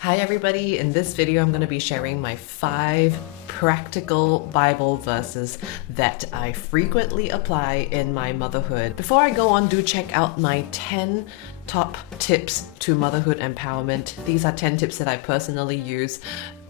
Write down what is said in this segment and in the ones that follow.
Hi everybody, in this video I'm going to be sharing my 5 practical Bible verses that I frequently apply in my motherhood. Before I go on, do check out my 10 top tips to motherhood empowerment. These are 10 tips that I personally use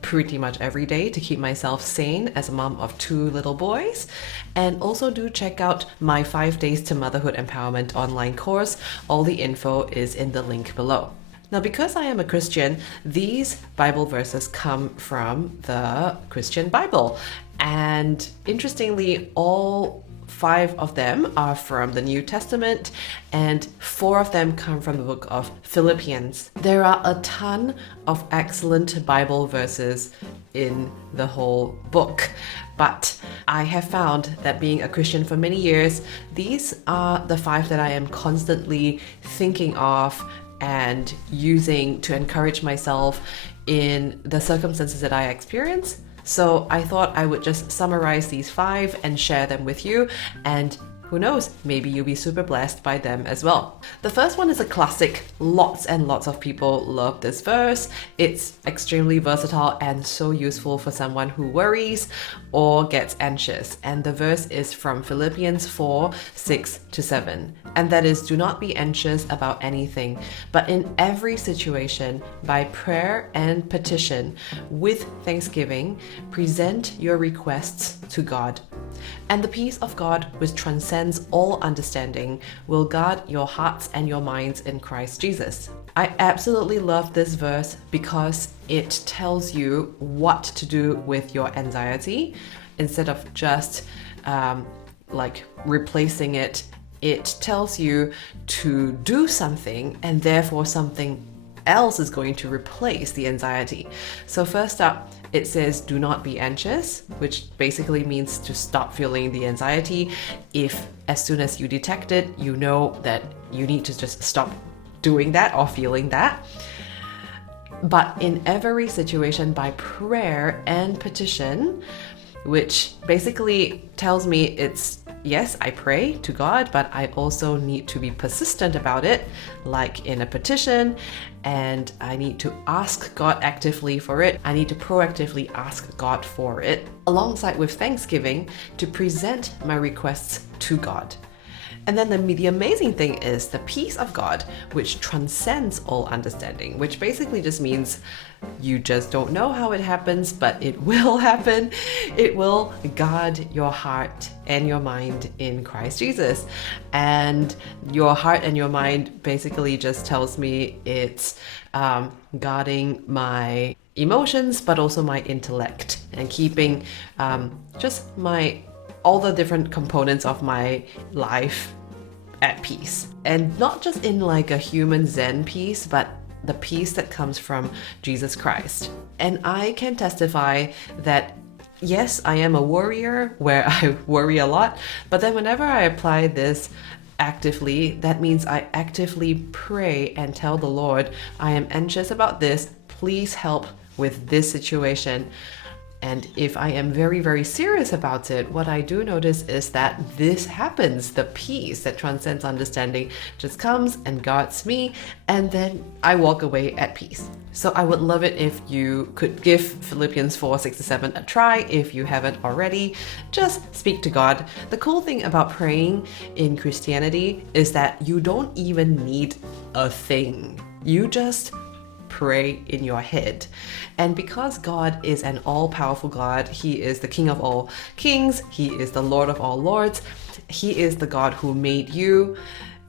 pretty much every day to keep myself sane as a mom of 2 little boys. And also do check out my 5 Days to Motherhood Empowerment online course. All the info is in the link below. Now, because I am a Christian, these Bible verses come from the Christian Bible. And interestingly, all 5 of them are from the New Testament, and 4 of them come from the book of Philippians. There are a ton of excellent Bible verses in the whole book, but I have found that being a Christian for many years, these are the 5 that I am constantly thinking of and using to encourage myself in the circumstances that I experience. So I thought I would just summarize these 5 and share them with you, and who knows, maybe you'll be super blessed by them as well. The first one is a classic. Lots and lots of people love this verse. It's extremely versatile and so useful for someone who worries or gets anxious. And the verse is from Philippians 4:6-7. And that is, do not be anxious about anything, but in every situation, by prayer and petition, with thanksgiving, present your requests to God. And the peace of God, which transcends all understanding, will guard your hearts and your minds in Christ Jesus. I absolutely love this verse because it tells you what to do with your anxiety instead of just replacing it. It tells you to do something, and therefore something else is going to replace the anxiety. So first up, it says do not be anxious, which basically means to stop feeling the anxiety. If as soon as you detect it, you know that you need to just stop doing that or feeling that. But in every situation, by prayer and petition, which basically tells me it's, yes, I pray to God, but I also need to be persistent about it, like in a petition, and I need to ask God actively for it. I need to proactively ask God for it, alongside with thanksgiving, to present my requests to God. And then the amazing thing is the peace of God, which transcends all understanding, which basically just means you just don't know how it happens, but it will happen. It will guard your heart and your mind in Christ Jesus. And your heart and your mind basically just tells me it's guarding my emotions, but also my intellect, and keeping all the different components of my life at peace. And not just in like a human Zen peace, but the peace that comes from Jesus Christ. And I can testify that yes, I am a worrier where I worry a lot, but then whenever I apply this actively, that means I actively pray and tell the Lord, I am anxious about this, please help with this situation. And if I am very, very serious about it, what I do notice is that this happens. The peace that transcends understanding just comes and guards me, and then I walk away at peace. So I would love it if you could give Philippians 4:6-7 a try if you haven't already. Just speak to God. The cool thing about praying in Christianity is that you don't even need a thing. You just pray in your head. And because God is an all-powerful God, He is the King of all kings, He is the Lord of all lords, He is the God who made you.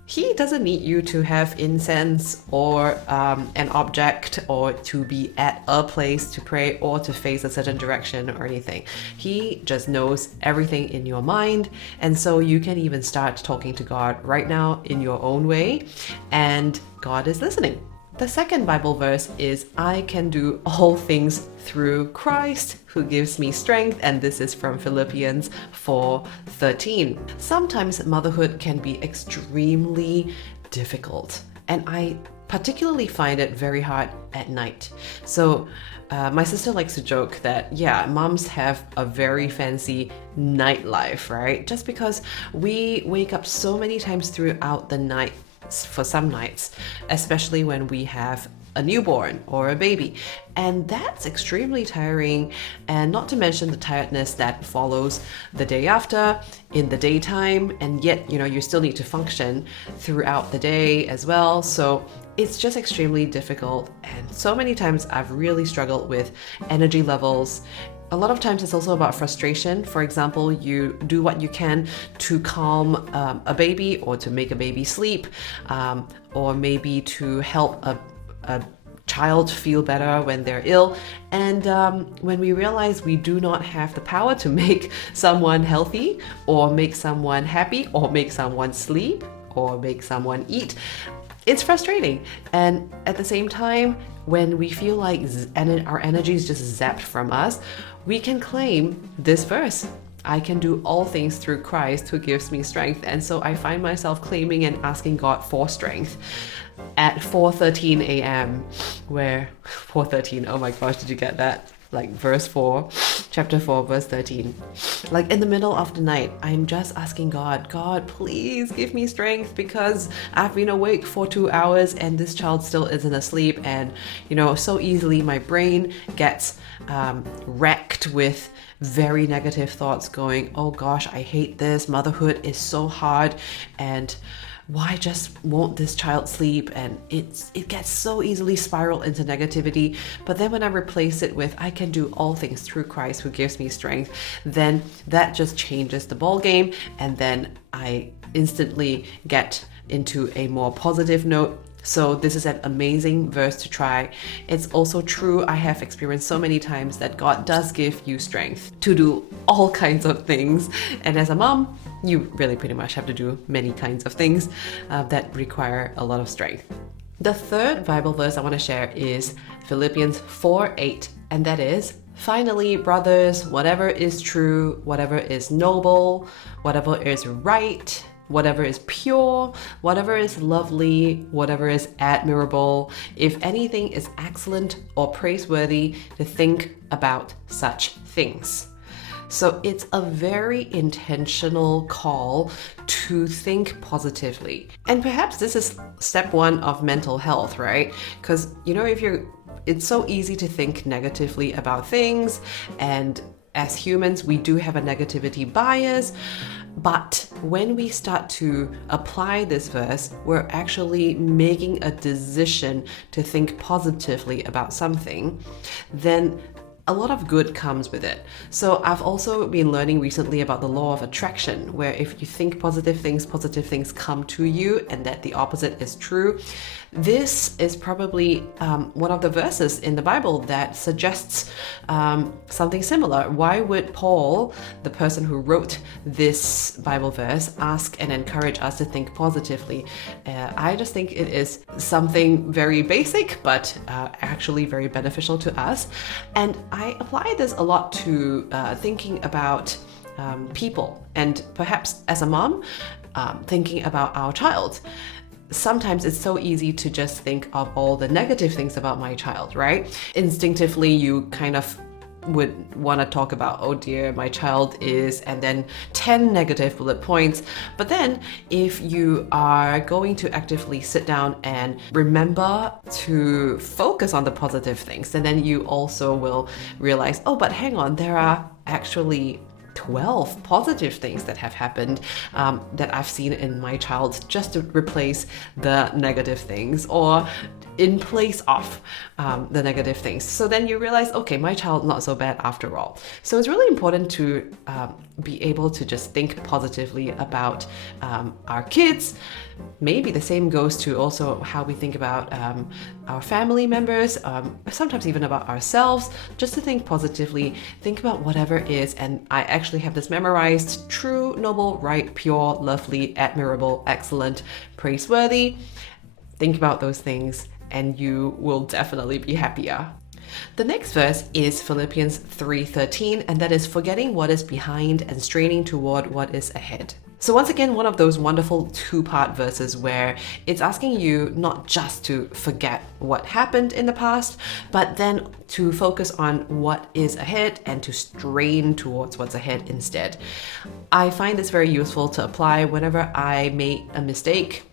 He doesn't need you to have incense or an object, or to be at a place to pray, or to face a certain direction or anything. He just knows everything in your mind, and so you can even start talking to God right now in your own way, and God is listening. The second Bible verse is, I can do all things through Christ who gives me strength, and this is from Philippians 4:13. Sometimes motherhood can be extremely difficult, and I particularly find it very hard at night. So my sister likes to joke that, yeah, moms have a very fancy nightlife, right? Just because we wake up so many times throughout the night for some nights, especially when we have a newborn or a baby. And that's extremely tiring, and not to mention the tiredness that follows the day after, in the daytime, and yet, you still need to function throughout the day as well. So it's just extremely difficult, and so many times I've really struggled with energy levels. A lot of times it's also about frustration. For example, you do what you can to calm a baby, or to make a baby sleep, or maybe to help a child feel better when they're ill. And when we realize we do not have the power to make someone healthy, or make someone happy, or make someone sleep, or make someone eat, it's frustrating. And at the same time, when we feel like our energy is just zapped from us, we can claim this verse: I can do all things through Christ who gives me strength. And so I find myself claiming and asking God for strength at 4:13 a.m. where 4:13, oh my gosh, did you get that? Like verse 4, chapter 4, verse 13. Like in the middle of the night, I'm just asking God, please give me strength, because I've been awake for 2 hours and this child still isn't asleep. And, so easily my brain gets wrecked with very negative thoughts going, oh gosh, I hate this. Motherhood is so hard. And why just won't this child sleep? And it gets so easily spiral into negativity. But then when I replace it with, I can do all things through Christ who gives me strength, then that just changes the ball game. And then I instantly get into a more positive note. So this is an amazing verse to try. It's also true, I have experienced so many times that God does give you strength to do all kinds of things. And as a mom, you really pretty much have to do many kinds of things that require a lot of strength. The third Bible verse I want to share is Philippians 4:8, and that is, finally, brothers, whatever is true, whatever is noble, whatever is right, whatever is pure, whatever is lovely, whatever is admirable, if anything is excellent or praiseworthy, to think about such things. So it's a very intentional call to think positively. And perhaps this is step one of mental health, right? Because, it's so easy to think negatively about things, and as humans, we do have a negativity bias. But when we start to apply this verse, we're actually making a decision to think positively about something, then a lot of good comes with it. So I've also been learning recently about the law of attraction, where if you think positive things come to you, and that the opposite is true. This is probably one of the verses in the Bible that suggests something similar. Why would Paul, the person who wrote this Bible verse, ask and encourage us to think positively? I just think it is something very basic, but actually very beneficial to us. And I apply this a lot to thinking about people, and perhaps as a mom, thinking about our child. Sometimes it's so easy to just think of all the negative things about my child, right? Instinctively, you kind of would want to talk about, oh dear, my child is, and then 10 negative bullet points. But then if you are going to actively sit down and remember to focus on the positive things, and then you also will realize, oh, but hang on, there are actually 12 positive things that have happened that I've seen in my child, just to replace the negative things, or in place of the negative things. So then you realize, okay, my child not so bad after all. So it's really important to be able to just think positively about our kids. Maybe the same goes to also how we think about our family members, sometimes even about ourselves, just to think positively, think about whatever is. And I actually have this memorized: true, noble, right, pure, lovely, admirable, excellent, praiseworthy. Think about those things and you will definitely be happier. The next verse is Philippians 3:13, and that is, forgetting what is behind and straining toward what is ahead. So once again, one of those wonderful two-part verses where it's asking you not just to forget what happened in the past, but then to focus on what is ahead and to strain towards what's ahead instead. I find this very useful to apply whenever I make a mistake.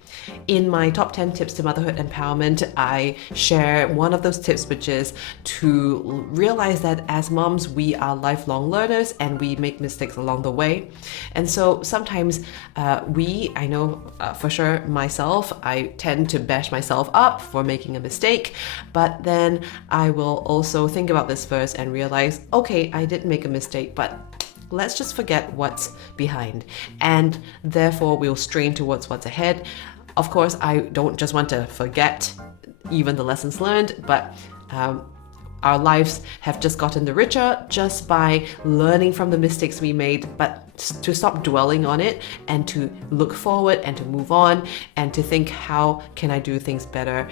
In my top 10 tips to motherhood empowerment, I share one of those tips, which is to realize that as moms, we are lifelong learners and we make mistakes along the way. And so sometimes I know for sure myself, I tend to bash myself up for making a mistake, but then I will also think about this verse and realize, okay, I did make a mistake, but let's just forget what's behind, and therefore we'll strain towards what's ahead. Of course, I don't just want to forget even the lessons learned, but our lives have just gotten the richer just by learning from the mistakes we made, but to stop dwelling on it and to look forward and to move on and to think, how can I do things better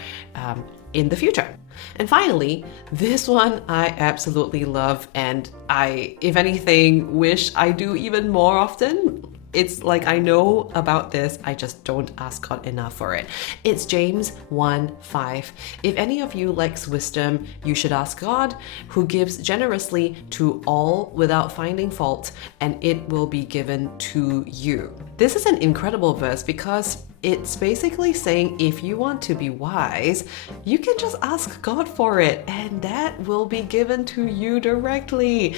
in the future? And finally, this one I absolutely love, and I, if anything, wish I do even more often. It's like I know about this, I just don't ask God enough for it. It's James 1:5. If any of you lacks wisdom, you should ask God, who gives generously to all without finding fault, and it will be given to you. This is an incredible verse because it's basically saying if you want to be wise, you can just ask God for it, and that will be given to you directly.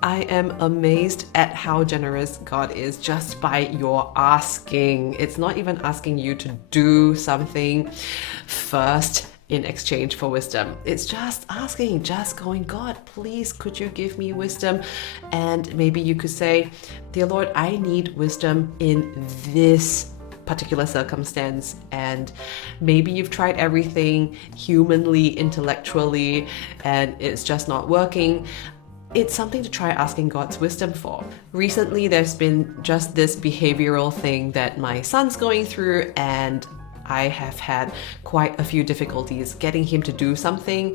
I am amazed at how generous God is just by your asking. It's not even asking you to do something first in exchange for wisdom. It's just asking, just going, God, please, could you give me wisdom? And maybe you could say, dear Lord, I need wisdom in this particular circumstance, and maybe you've tried everything humanly, intellectually, and it's just not working. It's something to try asking God's wisdom for. Recently, there's been just this behavioral thing that my son's going through, and I have had quite a few difficulties getting him to do something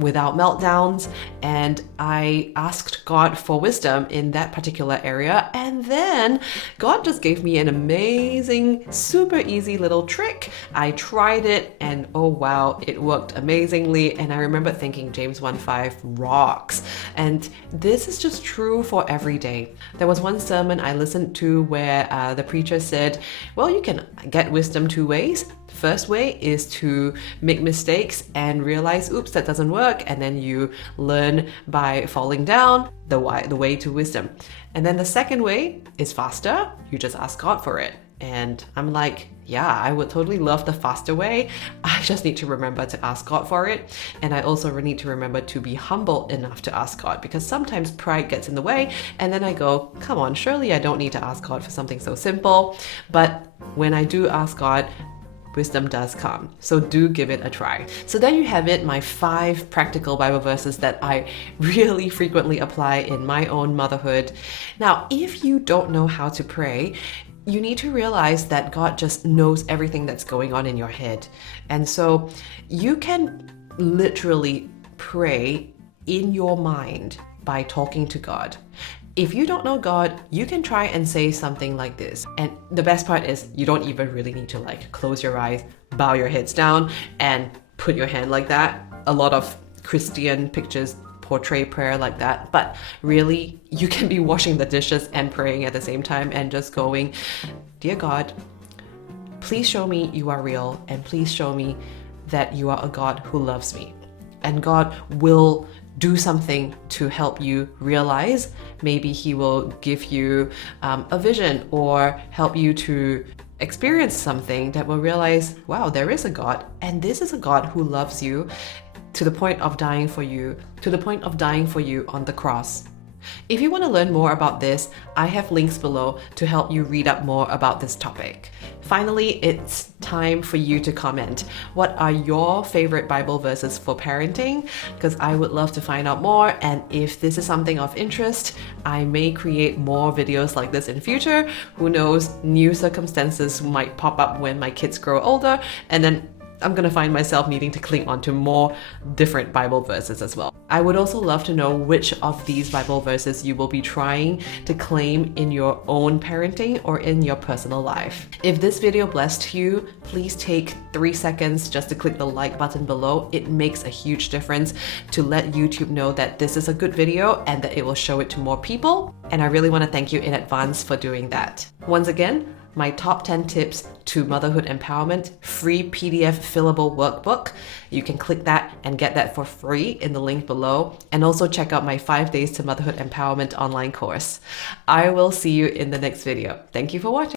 without meltdowns, and I asked God for wisdom in that particular area, and then God just gave me an amazing, super easy little trick. I tried it, and oh wow, it worked amazingly, and I remember thinking James 1:5 rocks, and this is just true for every day. There was one sermon I listened to where the preacher said, well, you can get wisdom two ways. First way is to make mistakes and realize, oops, that doesn't work, and then you learn by falling down, the way to wisdom. And then the second way is faster. You just ask God for it. And I'm like, yeah, I would totally love the faster way. I just need to remember to ask God for it. And I also need to remember to be humble enough to ask God, because sometimes pride gets in the way. And then I go, come on, surely I don't need to ask God for something so simple. But when I do ask God, wisdom does come. So do give it a try. So there you have it, my 5 practical Bible verses that I really frequently apply in my own motherhood. Now, if you don't know how to pray, you need to realize that God just knows everything that's going on in your head. And so you can literally pray in your mind by talking to God. If you don't know God, you can try and say something like this. And the best part is you don't even really need to close your eyes, bow your heads down, and put your hand like that. A lot of Christian pictures portray prayer like that, but really you can be washing the dishes and praying at the same time and just going, dear God, please show me you are real, and please show me that you are a God who loves me. And God will do something to help you realize. Maybe He will give you a vision or help you to experience something that will realize, wow, there is a God, and this is a God who loves you to the point of dying for you, on the cross. If you want to learn more about this, I have links below to help you read up more about this topic. Finally, it's time for you to comment. What are your favorite Bible verses for parenting? Because I would love to find out more, and if this is something of interest, I may create more videos like this in future. Who knows, new circumstances might pop up when my kids grow older, and then I'm gonna find myself needing to cling on to more different Bible verses as well. I would also love to know which of these Bible verses you will be trying to claim in your own parenting or in your personal life. If this video blessed you, please take 3 seconds just to click the like button below. It makes a huge difference to let YouTube know that this is a good video and that it will show it to more people. And I really want to thank you in advance for doing that. Once again, my top 10 tips to motherhood empowerment free PDF fillable workbook. You can click that and get that for free in the link below. And also check out my 5 Days to Motherhood Empowerment online course. I will see you in the next video. Thank you for watching.